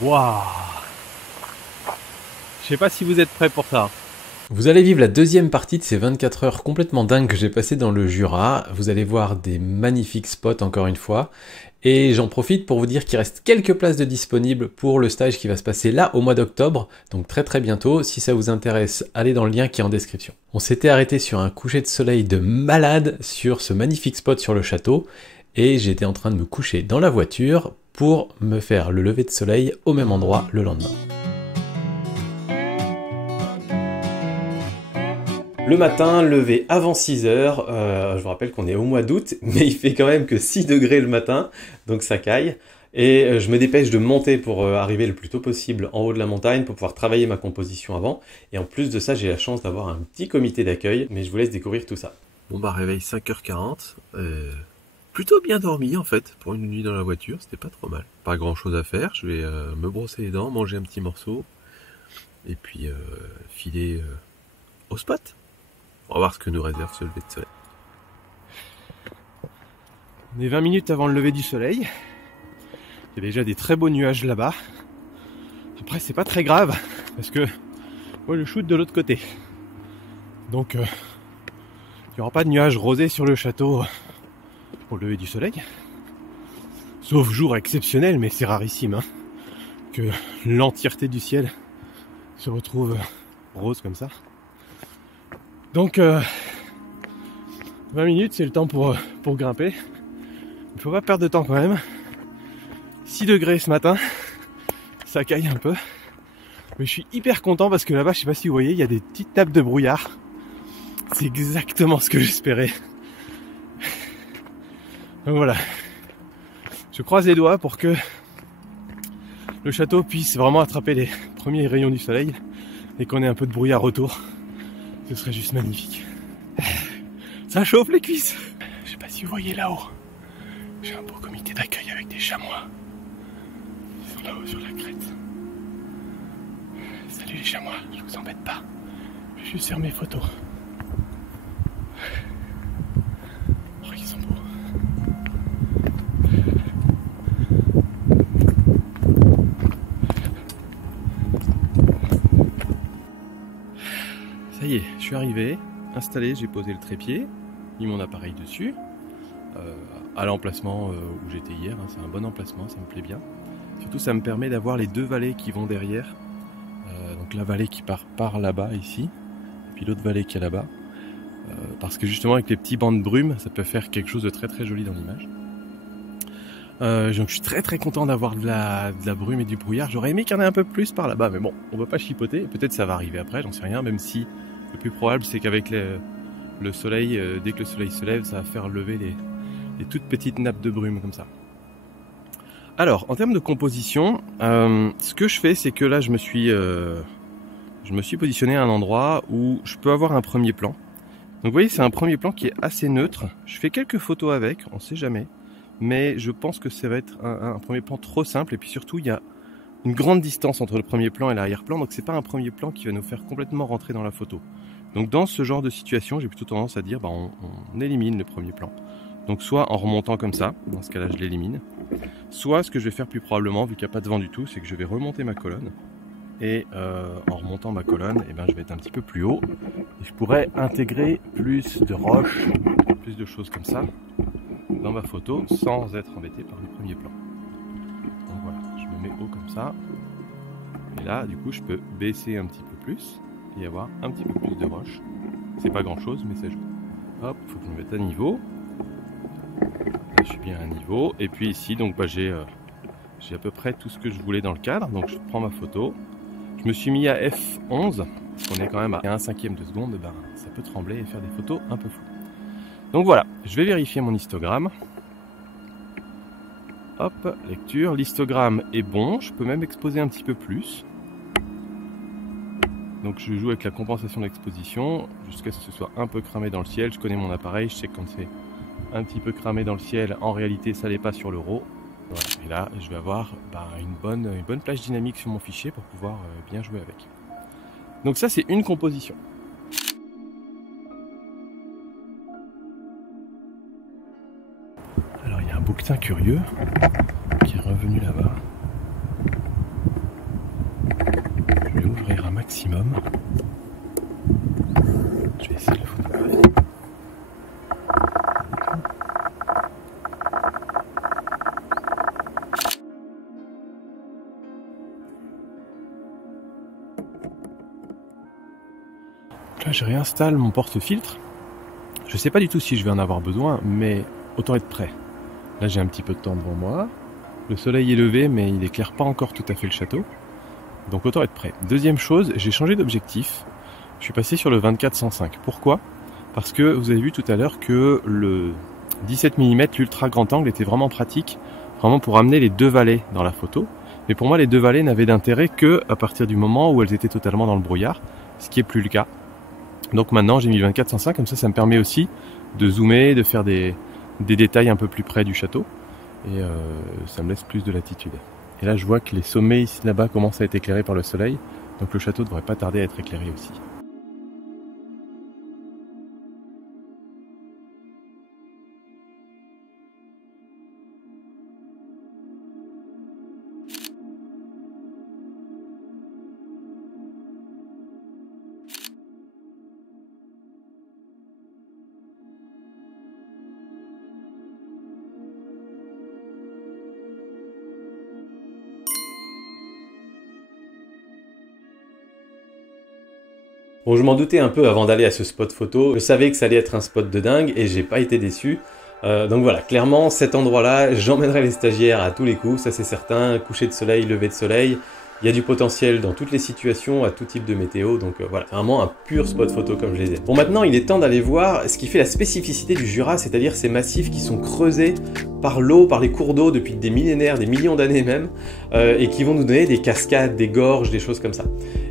Waouh! Je sais pas si vous êtes prêts pour ça. Vous allez vivre la deuxième partie de ces 24 heures complètement dingues que j'ai passées dans le Jura. Vous allez voir des magnifiques spots encore une fois. Et j'en profite pour vous dire qu'il reste quelques places de disponibles pour le stage qui va se passer là au mois d'octobre. Donc très très bientôt. Si ça vous intéresse, allez dans le lien qui est en description. On s'était arrêté sur un coucher de soleil de malade sur ce magnifique spot sur le château. Et j'étais en train de me coucher dans la voiture pour me faire le lever de soleil au même endroit le lendemain. Le matin, levé avant 6 heures, je vous rappelle qu'on est au mois d'août, mais il fait quand même que 6 degrés le matin, donc ça caille. Et je me dépêche de monter pour arriver le plus tôt possible en haut de la montagne pour pouvoir travailler ma composition avant. Et en plus de ça, j'ai la chance d'avoir un petit comité d'accueil, mais je vous laisse découvrir tout ça. Bon bah réveil 5h40. Plutôt bien dormi en fait pour une nuit dans la voiture, c'était pas trop mal. Pas grand chose à faire, je vais me brosser les dents, manger un petit morceau et puis filer au spot. On va voir ce que nous réserve ce lever de soleil. On est 20 minutes avant le lever du soleil. Il y a déjà des très beaux nuages là-bas. Après c'est pas très grave parce que moi je shoot de l'autre côté. Donc il n'y aura pas de nuages rosés sur le château pour le lever du soleil. Sauf jour exceptionnel, mais c'est rarissime hein, que l'entièreté du ciel se retrouve rose comme ça. Donc 20 minutes c'est le temps pour grimper. Il faut pas perdre de temps quand même. 6 degrés ce matin, ça caille un peu. Mais je suis hyper content parce que là-bas, je sais pas si vous voyez, il y a des petites nappes de brouillard. C'est exactement ce que j'espérais. Donc voilà. Je croise les doigts pour que le château puisse vraiment attraper les premiers rayons du soleil et qu'on ait un peu de brouillard autour. Ce serait juste magnifique. Ça chauffe les cuisses. Je sais pas si vous voyez là-haut. J'ai un beau comité d'accueil avec des chamois. Ils sont là-haut sur la crête. Salut les chamois, je vous embête pas. Je vais juste faire mes photos. Oh, ils sont beaux. Ça y est, je suis arrivé, installé, j'ai posé le trépied, mis mon appareil dessus, à l'emplacement où j'étais hier, hein, c'est un bon emplacement, ça me plaît bien. Surtout ça me permet d'avoir les deux vallées qui vont derrière, donc la vallée qui part par là-bas ici, et puis l'autre vallée qui est là-bas, parce que justement avec les petits bancs de brume, ça peut faire quelque chose de très très joli dans l'image. Donc je suis très très content d'avoir de la brume et du brouillard. J'aurais aimé qu'il y en ait un peu plus par là-bas, mais bon, on va pas chipoter. Peut-être ça va arriver après, j'en sais rien, même si le plus probable c'est qu'avec le soleil, dès que le soleil se lève, ça va faire lever les toutes petites nappes de brume comme ça. Alors, en termes de composition, ce que je fais, c'est que là je me suis positionné à un endroit où je peux avoir un premier plan. Donc vous voyez, c'est un premier plan qui est assez neutre. Je fais quelques photos avec, on sait jamais. Mais je pense que ça va être un premier plan trop simple. Et puis surtout, il y a une grande distance entre le premier plan et l'arrière-plan. Donc c'est pas un premier plan qui va nous faire complètement rentrer dans la photo. Donc dans ce genre de situation, j'ai plutôt tendance à dire on élimine le premier plan. Donc soit en remontant comme ça, dans ce cas-là je l'élimine. Soit ce que je vais faire plus probablement, vu qu'il n'y a pas de vent du tout, c'est que je vais remonter ma colonne. Et en remontant ma colonne, je vais être un petit peu plus haut. Et je pourrais intégrer plus de roches, plus de choses comme ça dans ma photo sans être embêté par le premier plan. Donc voilà, je me mets haut comme ça. Et là, du coup, je peux baisser un petit peu plus et avoir un petit peu plus de roches. C'est pas grand chose, mais c'est joli. Hop, il faut que je me mette à niveau. Là, je suis bien à niveau. Et puis ici, donc j'ai à peu près tout ce que je voulais dans le cadre. Donc je prends ma photo. Je me suis mis à F11. On est quand même à 1/5 de seconde. Ça peut trembler et faire des photos un peu floues. Donc voilà, je vais vérifier mon histogramme. Hop, lecture. L'histogramme est bon. Je peux même exposer un petit peu plus. Donc je joue avec la compensation d'exposition jusqu'à ce que ce soit un peu cramé dans le ciel. Je connais mon appareil, je sais que quand c'est un petit peu cramé dans le ciel, en réalité ça n'est pas sur le RAW. Voilà. Et là, je vais avoir une bonne plage dynamique sur mon fichier pour pouvoir bien jouer avec. Donc ça, c'est une composition. Alors il y a un bouquetin curieux qui est revenu là-bas. Là, je réinstalle mon porte-filtre. Je sais pas du tout si je vais en avoir besoin, mais autant être prêt. Là, j'ai un petit peu de temps devant moi. Le soleil est levé, mais il éclaire pas encore tout à fait le château. Donc autant être prêt. Deuxième chose, j'ai changé d'objectif. Je suis passé sur le 24-105. Pourquoi ? Parce que vous avez vu tout à l'heure que le 17 mm, l'ultra grand angle, était vraiment pratique, vraiment pour amener les deux vallées dans la photo. Mais pour moi, les deux vallées n'avaient d'intérêt que à partir du moment où elles étaient totalement dans le brouillard, ce qui est plus le cas. Donc maintenant, j'ai mis le 24-105, comme ça me permet aussi de zoomer, de faire des détails un peu plus près du château. Et ça me laisse plus de latitude. Et là, je vois que les sommets ici là-bas commencent à être éclairés par le soleil, donc le château devrait pas tarder à être éclairé aussi. Bon, je m'en doutais un peu avant d'aller à ce spot photo. Je savais que ça allait être un spot de dingue et j'ai pas été déçu. Donc voilà, clairement, cet endroit-là, j'emmènerai les stagiaires à tous les coups, ça c'est certain. Coucher de soleil, lever de soleil. Il y a du potentiel dans toutes les situations, à tout type de météo, donc voilà, c'est vraiment un pur spot photo comme je les ai. Bon, maintenant il est temps d'aller voir ce qui fait la spécificité du Jura, c'est-à-dire ces massifs qui sont creusés par l'eau, par les cours d'eau depuis des millénaires, des millions d'années même, et qui vont nous donner des cascades, des gorges, des choses comme ça.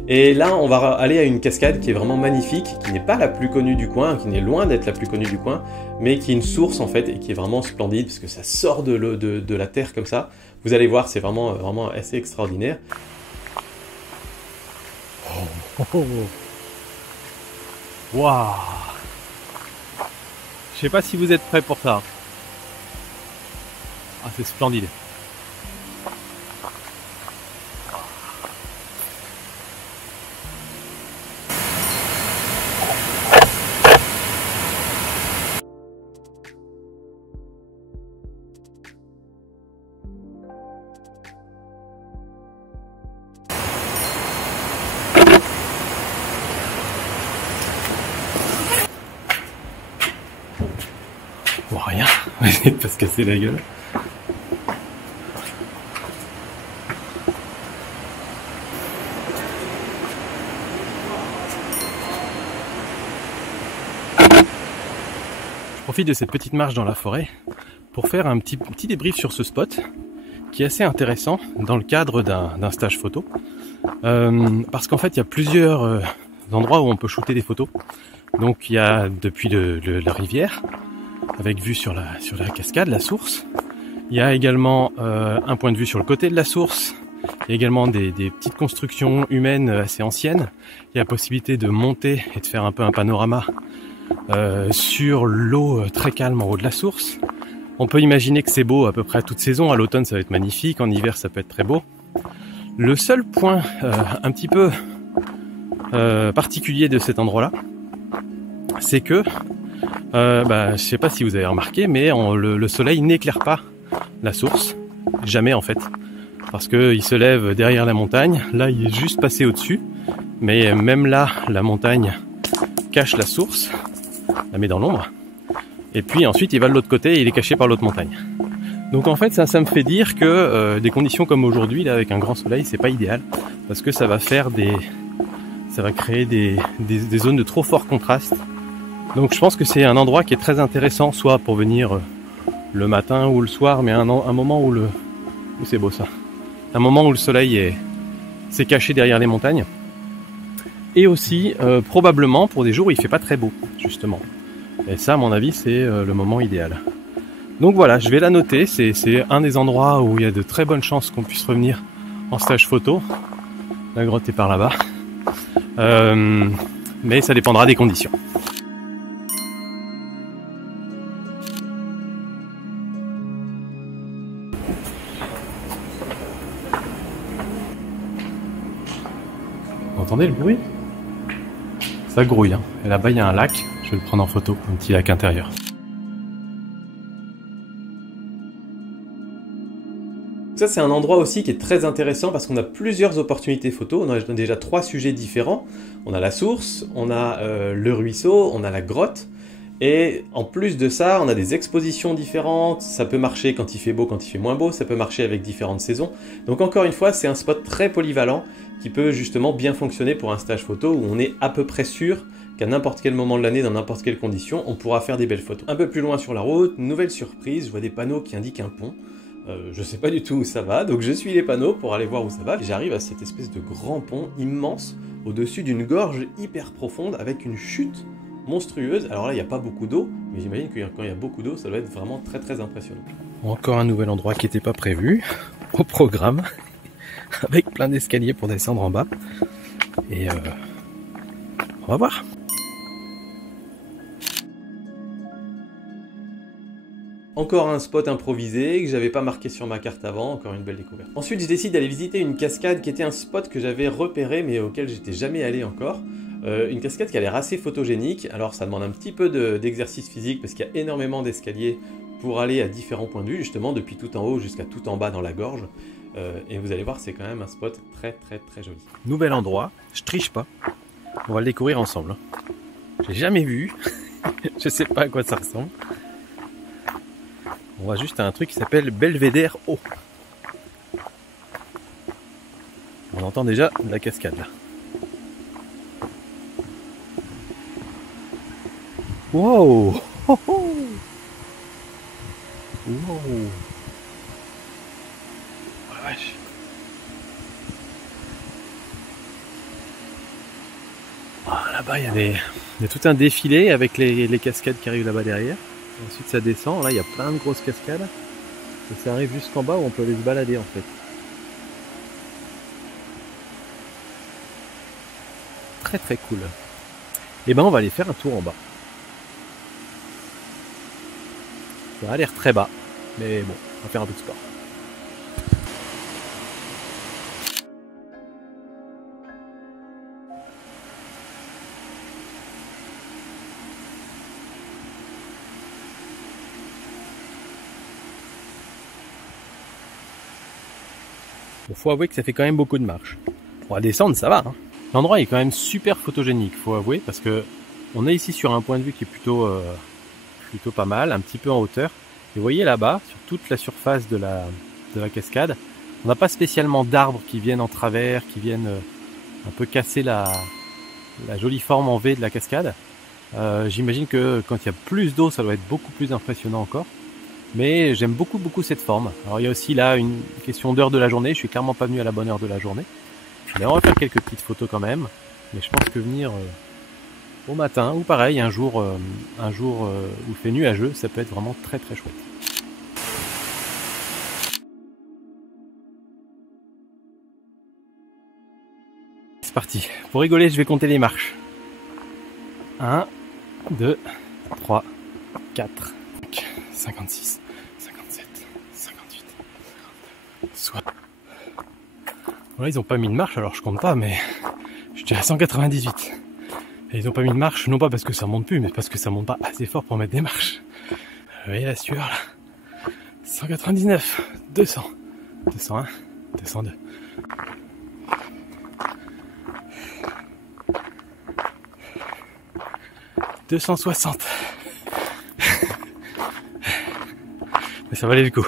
Et là, on va aller à une cascade qui est vraiment magnifique, qui n'est pas la plus connue du coin, qui n'est loin d'être la plus connue du coin, mais qui est une source en fait, et qui est vraiment splendide, parce que ça sort de la terre comme ça. Vous allez voir, c'est vraiment assez extraordinaire. Waouh! Je sais pas si vous êtes prêts pour ça. Ah, c'est splendide. Bon, rien, on va essayer de pas se casser la gueule. Je profite de cette petite marche dans la forêt pour faire un petit débrief sur ce spot qui est assez intéressant dans le cadre d'un stage photo. Parce qu'en fait, il y a plusieurs endroits où on peut shooter des photos. Donc il y a depuis la rivière, avec vue sur la cascade, la source. Il y a également un point de vue sur le côté de la source. Il y a également des petites constructions humaines assez anciennes. Il y a la possibilité de monter et de faire un peu un panorama sur l'eau très calme en haut de la source. On peut imaginer que c'est beau à peu près à toute saison. À l'automne, ça va être magnifique. En hiver, ça peut être très beau. Le seul point un petit peu particulier de cet endroit-là, c'est que je sais pas si vous avez remarqué, mais le soleil n'éclaire pas la source, jamais en fait, parce que il se lève derrière la montagne. Là, il est juste passé au-dessus, mais même là, la montagne cache la source, la met dans l'ombre, et puis ensuite il va de l'autre côté et il est caché par l'autre montagne. Donc en fait, ça me fait dire que des conditions comme aujourd'hui, là, avec un grand soleil, c'est pas idéal, parce que ça va créer des zones de trop fort contraste. Donc je pense que c'est un endroit qui est très intéressant, soit pour venir le matin ou le soir, mais un moment où c'est beau ça, un moment où le soleil s'est caché derrière les montagnes, et aussi probablement pour des jours où il fait pas très beau justement. Et ça, à mon avis, c'est le moment idéal. Donc voilà, je vais la noter. C'est un des endroits où il y a de très bonnes chances qu'on puisse revenir en stage photo. La grotte est par là-bas, mais ça dépendra des conditions. Vous entendez le bruit? Ça grouille, hein. Et là-bas il y a un lac, je vais le prendre en photo, un petit lac intérieur. Ça, c'est un endroit aussi qui est très intéressant parce qu'on a plusieurs opportunités photo. On a déjà 3 sujets différents. On a la source, on a le ruisseau, on a la grotte. Et en plus de ça, on a des expositions différentes. Ça peut marcher quand il fait beau, quand il fait moins beau. Ça peut marcher avec différentes saisons. Donc encore une fois, c'est un spot très polyvalent qui peut justement bien fonctionner pour un stage photo où on est à peu près sûr qu'à n'importe quel moment de l'année, dans n'importe quelle condition, on pourra faire des belles photos. Un peu plus loin sur la route, nouvelle surprise, je vois des panneaux qui indiquent un pont. Je sais pas du tout où ça va, donc je suis les panneaux pour aller voir où ça va. Et j'arrive à cette espèce de grand pont immense au-dessus d'une gorge hyper profonde avec une chute monstrueuse. Alors là, il n'y a pas beaucoup d'eau, mais j'imagine que quand il y a beaucoup d'eau, ça doit être vraiment très très impressionnant. Encore un nouvel endroit qui n'était pas prévu au programme, avec plein d'escaliers pour descendre en bas. Et on va voir. Encore un spot improvisé que j'avais pas marqué sur ma carte avant, encore une belle découverte. Ensuite, je décide d'aller visiter une cascade qui était un spot que j'avais repéré mais auquel j'étais jamais allé encore. Une cascade qui a l'air assez photogénique, alors ça demande un petit peu d'exercice physique parce qu'il y a énormément d'escaliers pour aller à différents points de vue, justement depuis tout en haut jusqu'à tout en bas dans la gorge. Et vous allez voir, c'est quand même un spot très très très joli. Nouvel endroit, je triche pas, on va le découvrir ensemble. J'ai jamais vu, je sais pas à quoi ça ressemble. On va juste à un truc qui s'appelle Belvédère Haut. On entend déjà la cascade là. Wow! Oh oh! Wow! Oh la vache! Ah, là-bas, il y a tout un défilé avec les cascades qui arrivent là-bas derrière. Ensuite ça descend, là il y a plein de grosses cascades. Et ça arrive jusqu'en bas où on peut aller se balader en fait. Très très cool. Et ben on va aller faire un tour en bas. Ça a l'air très bas, mais bon, on va faire un peu de sport. Bon, faut avouer que ça fait quand même beaucoup de marche. On va descendre, ça va. Hein. L'endroit est quand même super photogénique, faut avouer, parce que on est ici sur un point de vue qui est plutôt pas mal, un petit peu en hauteur. Et vous voyez là-bas, sur toute la surface de la cascade, on n'a pas spécialement d'arbres qui viennent en travers, qui viennent un peu casser la jolie forme en V de la cascade. J'imagine que quand il y a plus d'eau, ça doit être beaucoup plus impressionnant encore. Mais j'aime beaucoup cette forme. Alors il y a aussi là une question d'heure de la journée, je suis clairement pas venu à la bonne heure de la journée. Mais on va faire quelques petites photos quand même. Mais je pense que venir au matin, ou pareil, un jour où il fait nuageux, ça peut être vraiment très très chouette. C'est parti. Pour rigoler, je vais compter les marches. 1, 2, 3, 4, 5, 56, 57, 58, 59, 60. Voilà, ils ont pas mis de marche, alors je compte pas, mais je suis à 198. Et ils ont pas mis de marche, non pas parce que ça monte plus, mais parce que ça monte pas assez fort pour mettre des marches. Vous voyez la sueur là. 199, 200, 201, 202. « 260. » Mais ça valait le coup.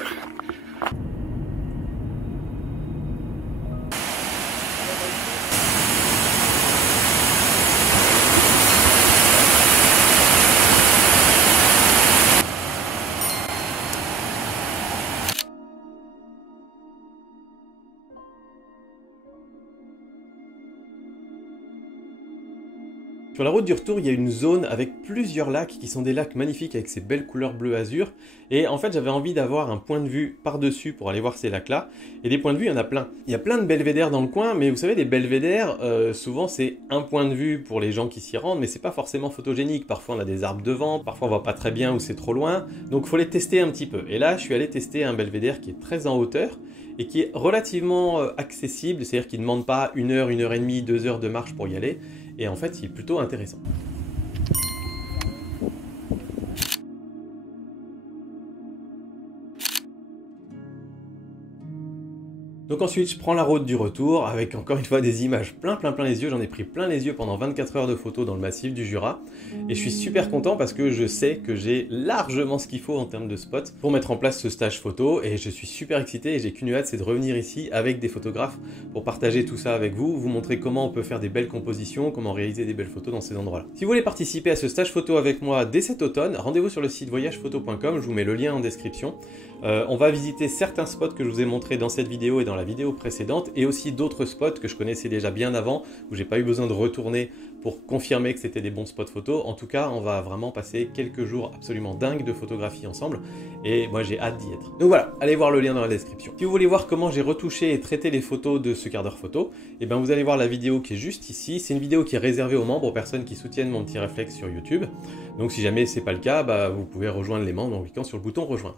Sur la route du retour, il y a une zone avec plusieurs lacs qui sont des lacs magnifiques avec ces belles couleurs bleu azur. Et en fait, j'avais envie d'avoir un point de vue par-dessus pour aller voir ces lacs-là. Et des points de vue, il y en a plein. Il y a plein de belvédères dans le coin, mais vous savez, les belvédères, souvent c'est un point de vue pour les gens qui s'y rendent, mais c'est pas forcément photogénique. Parfois on a des arbres devant, parfois on voit pas très bien ou c'est trop loin. Donc il faut les tester un petit peu. Et là, je suis allé tester un belvédère qui est très en hauteur et qui est relativement accessible, c'est-à-dire qu'il ne demande pas 1 heure, 1 heure et demie, 2 heures de marche pour y aller. Et en fait, il est plutôt intéressant. Donc ensuite, je prends la route du retour avec encore une fois des images plein les yeux. J'en ai pris plein les yeux pendant 24 heures de photos dans le massif du Jura. Et je suis super content parce que je sais que j'ai largement ce qu'il faut en termes de spots pour mettre en place ce stage photo. Et je suis super excité et j'ai qu'une hâte, c'est de revenir ici avec des photographes pour partager tout ça avec vous, vous montrer comment on peut faire des belles compositions, comment réaliser des belles photos dans ces endroits-là. Si vous voulez participer à ce stage photo avec moi dès cet automne, rendez-vous sur le site voyagephoto.com, je vous mets le lien en description. On va visiter certains spots que je vous ai montrés dans cette vidéo et dans la vidéo précédente, et aussi d'autres spots que je connaissais déjà bien avant, où j'ai pas eu besoin de retourner pour confirmer que c'était des bons spots photos. En tout cas, on va vraiment passer quelques jours absolument dingues de photographie ensemble, et moi j'ai hâte d'y être. Donc voilà, allez voir le lien dans la description. Si vous voulez voir comment j'ai retouché et traité les photos de ce quart d'heure photo, et ben vous allez voir la vidéo qui est juste ici. C'est une vidéo qui est réservée aux membres, aux personnes qui soutiennent mon petit réflexe sur YouTube. Donc si jamais c'est pas le cas, bah, vous pouvez rejoindre les membres en cliquant sur le bouton rejoindre.